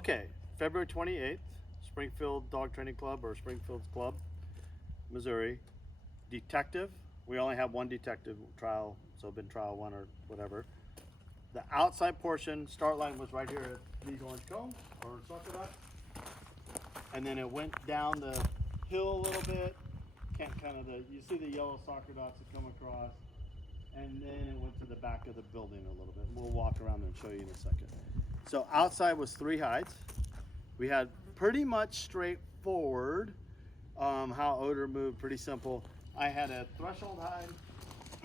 Okay, February 28th, Springfield Dog Training Club or Springfield Club, Missouri. Detective, we only have one detective trial, so been trial one or whatever. The outside portion, start line was right here at these orange cones or soccer dots. And then it went down the hill a little bit, you see the yellow soccer dots that come across, and then it went to the back of the building a little bit. We'll walk around and show you in a second. So outside was 3 hides. We had pretty much straightforward how odor moved, pretty simple. I had a threshold hide,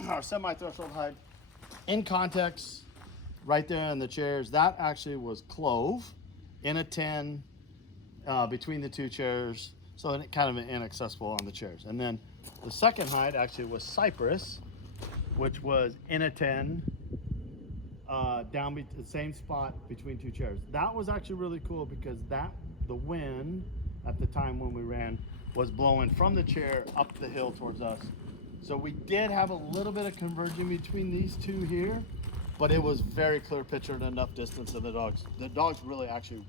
or semi-threshold hide, in context, right there in the chairs. That actually was clove in a tin between the 2 chairs, so it kind of inaccessible on the chairs. And then the second hide actually was cypress, which was in a tin, down the same spot between 2 chairs. That was actually really cool because the wind at the time when we ran was blowing from the chair up the hill towards us. So we did have a little bit of converging between these 2 here, but it was very clear picture and enough distance of the dogs. The dogs really actually,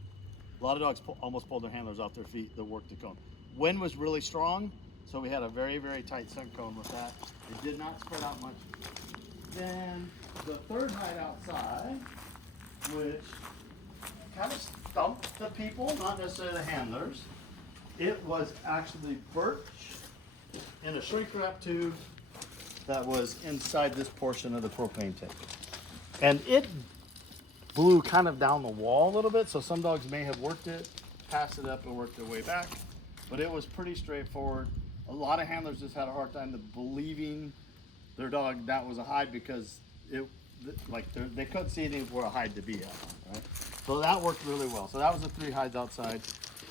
a lot of dogs almost pulled their handlers off their feet that worked the cone. Wind was really strong, so we had a very, very tight scent cone with that. It did not spread out much. Then the third hide outside, which kind of stumped the people, not necessarily the handlers. It was actually birch in a shrink wrap tube that was inside this portion of the propane tank. And it blew kind of down the wall a little bit, so some dogs may have worked it, passed it up, and worked their way back. But it was pretty straightforward. A lot of handlers just had a hard time believing their dog that was a hide because they couldn't see anywhere a hide to be at, right? So that worked really well. So that was the 3 hides outside.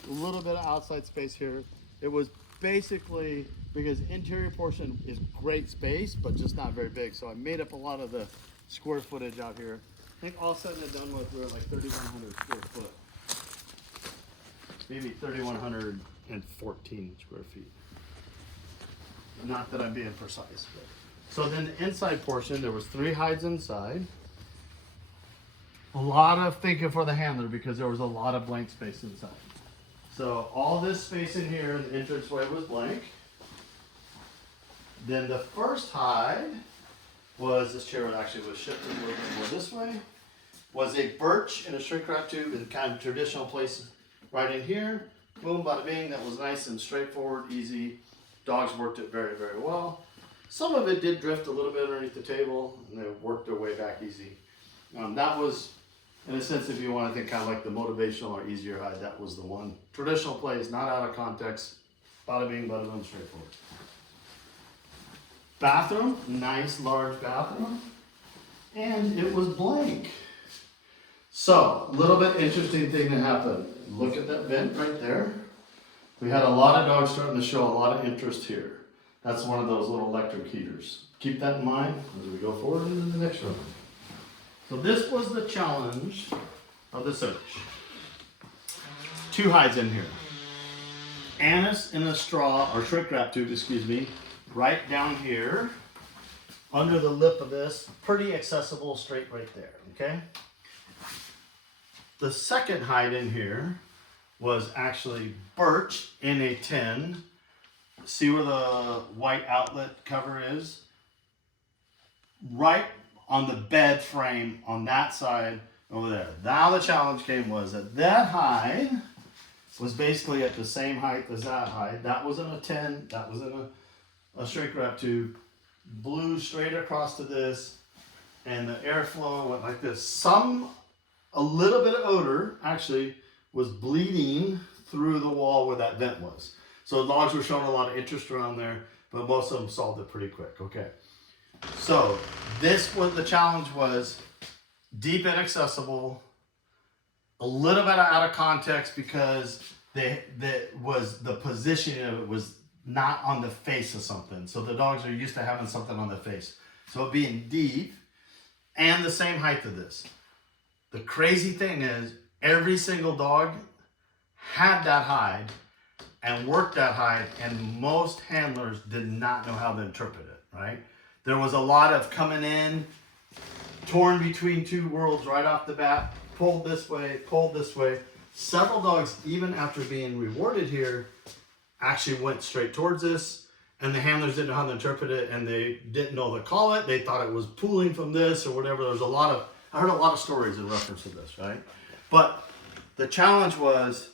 A little bit of outside space here. It was basically, because interior portion is great space, but just not very big. So I made up a lot of the square footage out here. I think all said and done with, we were like 3,100 square foot. Maybe 3,114 square feet. Not that I'm being precise, but. So then the inside portion, there was 3 hides inside. A lot of thinking for the handler because there was a lot of blank space inside. So all this space in here, the entranceway was blank. Then the first hide was, this chair actually was shifted a little bit more this way, was a birch in a shrink wrap tube in kind of traditional place right in here. Boom, bada bing, that was nice and straightforward, easy. Dogs worked it very, very well. Some of it did drift a little bit underneath the table, and they worked their way back easy. That was, in a sense, if you want to think kind of like the motivational or easier hide, that was the one. Traditional plays, not out of context, bada bing, bada boom, straightforward. Bathroom, nice large bathroom, and it was blank. So, a little bit interesting thing that happened. Look at that vent right there. We had a lot of dogs starting to show a lot of interest here. That's one of those little electric heaters. Keep that in mind as we go forward into the next room. So this was the challenge of the search. 2 hides in here. Anise in a straw, or shrink wrap tube, excuse me, right down here, under the lip of this, pretty accessible straight right there, okay? The second hide in here was actually birch in a tin. See where the white outlet cover is? Right on the bed frame on that side over there. Now the challenge came was that hide was basically at the same height as that hide. That was in a tin, that was in a shrink wrap tube. Blew straight across to this, and the airflow went like this. A little bit of odor actually was bleeding through the wall where that vent was. So the dogs were showing a lot of interest around there, but most of them solved it pretty quick. Okay. So this was the challenge, was deep and accessible, a little bit out of context because the positioning of it was not on the face of something. So the dogs are used to having something on the face. So it being deep and the same height of this. The crazy thing is every single dog had that hide and worked that hide, and most handlers did not know how to interpret it, right? There was a lot of coming in, torn between 2 worlds right off the bat, pulled this way, Several dogs, even after being rewarded here, actually went straight towards this, and the handlers didn't know how to interpret it, and they didn't know to call it. They thought it was pooling from this or whatever. There was I heard a lot of stories in reference to this, right? But the challenge was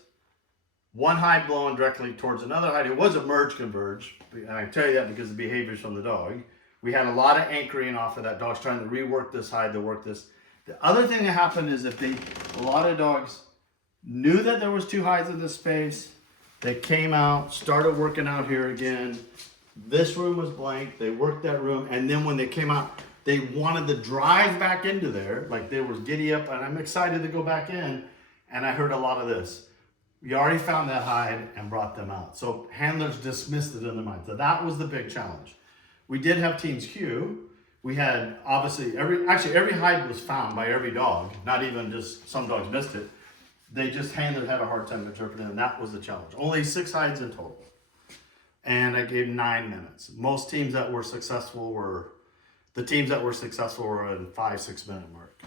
one hide blowing directly towards another hide. It was a merge converge, and I can tell you that because of the behaviors from the dog. We had a lot of anchoring off of that. Dogs trying to rework this hide to work this. The other thing that happened is that a lot of dogs knew that there was two hides in this space. They came out, started working out here again. This room was blank. They worked that room, and then when they came out, they wanted to drive back into there, like they were giddy up, and I'm excited to go back in. And I heard a lot of this. We already found that hide and brought them out. So handlers dismissed it in their mind. So that was the big challenge. We did have teams queue. We had obviously every hide was found by every dog, not even just some dogs missed it. They just handlers had a hard time interpreting, and that was the challenge. Only 6 hides in total. And I gave 9 minutes. Most teams that were successful were in 5-6 minute mark.